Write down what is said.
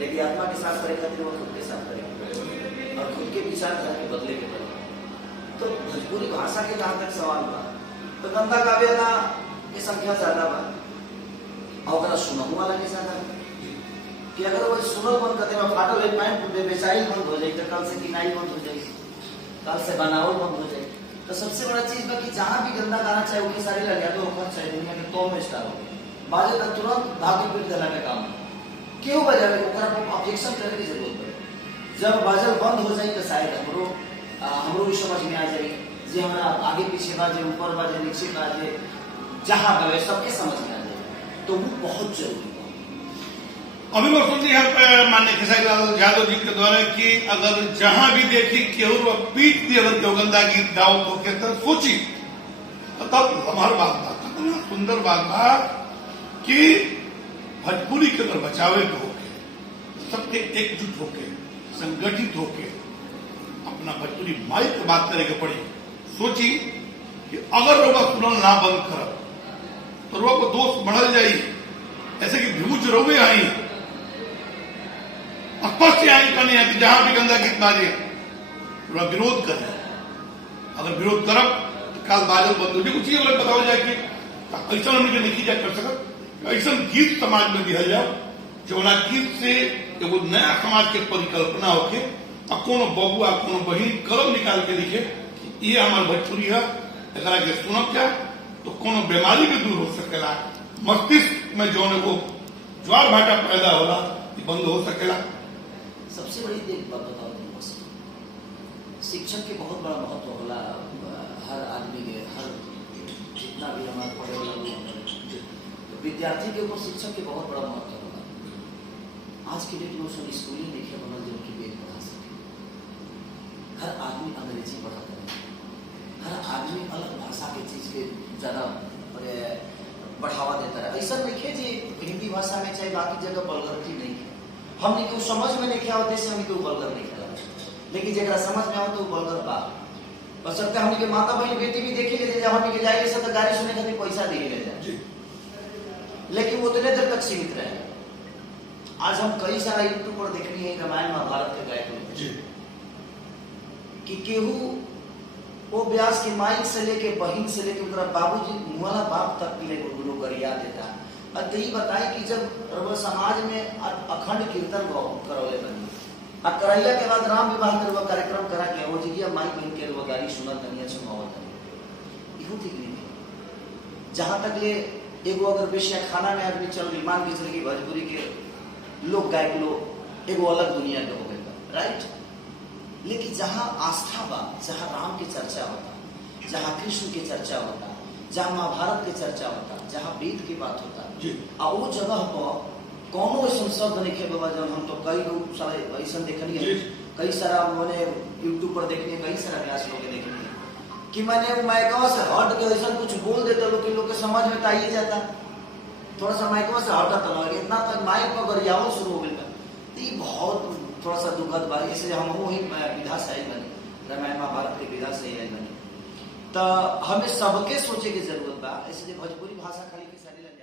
लेकिन आत्मा के साथ करे खातिर वो खुद के साथ करे और खुद के विचारधारा के बदले के पड़े। तो भोजपुरी भाषा के जहाँ तक सवाल बा तो गंदा काव्य ना की संख्या ज्यादा बा और सुनहु वाला के ज्यादा कि अगर वो सुनल बंद करते में फाटल एक पैंट बेचाई बंद हो जाए तो कल से किनाई बंद हो जाए, कल से बनावल बंद हो जाए। तो सबसे बड़ा चीज बा कि जहाँ भी गंदा गाना चाहे उनकी सारी लग जाए तो कौन चाहे दुनिया के तो में स्टार हो बाजे का तुरंत भागे पीट देला के काम क्यों बजावे ओकरा पर ऑब्जेक्शन करे की जरूरत पड़े। जब बाजल बंद हो जाए तो शायद हमरो भी समझ में आ जाए जे हमारा आगे पीछे बाजे ऊपर बाजे नीचे बाजे जहाँ बाजे सबके समझ में आ जाए तो वो बहुत जरूरी है। अभिवर्तन जी यहाँ पे माननीय खेसारी लाल यादव जी के द्वारा कि अगर जहां भी देखी केहू पीट दी अगर देवगंदा गीत गाओ तो के तर सोची तो तब हमार बात बा कितना सुंदर बात बा कि भोजपुरी के अगर बचावे के होके सबके एकजुट होके संगठित होके अपना भोजपुरी माई की बात करे के पड़ी। सोची कि अगर रोगा सुनल ना बंद कर तो रोग को दोष बढ़ल जाई ऐसे कि भूज रोगे आई स्पष्ट आई करनी है कि जहां भी गंदा गीत बाजे पूरा विरोध कर अगर विरोध करब तो काल बाजल बंद हो जाए। उसी अगर बताओ जाए कि ऐसा हमने नहीं जा कर सकत ऐसा गीत समाज में दिया जाए जो गीत से एगो नया समाज के परिकल्पना होके और कोनो बबुआ कोनो बहन कलम निकाल के लिखे कि ये हमार भोजपुरी है एकरा के सुनब क्या तो कोनो बीमारी भी दूर हो सकेला, मस्तिष्क में जो वो ज्वार भाटा पैदा होला बंद हो सकेला। सबसे बड़ी देख बात बताओ शिक्षक के बहुत बड़ा महत्व होला हर आदमी के हर जितना भी हमारे पढ़े वाला लोग तो विद्यार्थी के ऊपर शिक्षक के बहुत बड़ा महत्व होला। आज के डेट में उसको स्कूलिंग लिखे बना जो कि वेद पढ़ा सके, हर आदमी अंग्रेजी पढ़ाता है, हर आदमी अलग भाषा के चीज के ज्यादा बढ़ावा देता है। ऐसा नहीं जी हिंदी भाषा में चाहे बाकी जगह बलगरती नहीं है हमने क्यों समझ में नहीं किया होते से हम क्यों बलगर नहीं खेला लेकिन जरा समझ में आओ तो बलगर बा बसरते हमने के माता बहन बेटी भी देखी ले जब हमने के जाए सब गाड़ी सुने खातिर पैसा दे ले जाए लेकिन वो उतने देर तक सीमित रहे। आज हम कई सारा यूट्यूब पर देखनी है रामायण महाभारत के गायक कि केहू वो व्यास के माई से लेके बहन से लेके उनका बाबूजी मुहला बाप तक के लोग गरिया देता और यही बताए कि जब समाज में अखंड कीर्तन करौले बनी और करैला के बाद राम विवाह के कार्यक्रम करा के वो जगह माई बहन के गाड़ी सुनल तनिया सुनावल तनी इहो ठीक नहीं। जहां तक ले एगो अगर बेशिया खाना में आदमी चल रही मान के चल की भोजपुरी के लोग गायक लोग एगो अलग दुनिया के हो गए राइट। लेकिन जहां आस्था बा जहां राम की चर्चा होता जहां कृष्ण की चर्चा होता जहां महाभारत की चर्चा होता जहां वेद की बात होता और वो जगह पर कौनो ऐसा शब्द नहीं खेल बाबा जब हम तो कई लोग सारे ऐसा देखनी है कई सारा मैंने यूट्यूब पर देखनी है कई सारा व्यास लोग देखनी है कि मैंने माइकवा से हट के ऐसा कुछ बोल देते लोग के समझ में तो आइए जाता थोड़ा सा माइकवा से हटा तो इतना तो माइक पर गरियाओ शुरू हो गया तो ये बहुत थोड़ा सा दुखद बात इसलिए हम वही विधा से आई बनी रामायण महाभारत के विधा से आई बनी तो हमें सबके सोचे की जरूरत बा इसलिए भोजपुरी भाषा खाली की सारी लग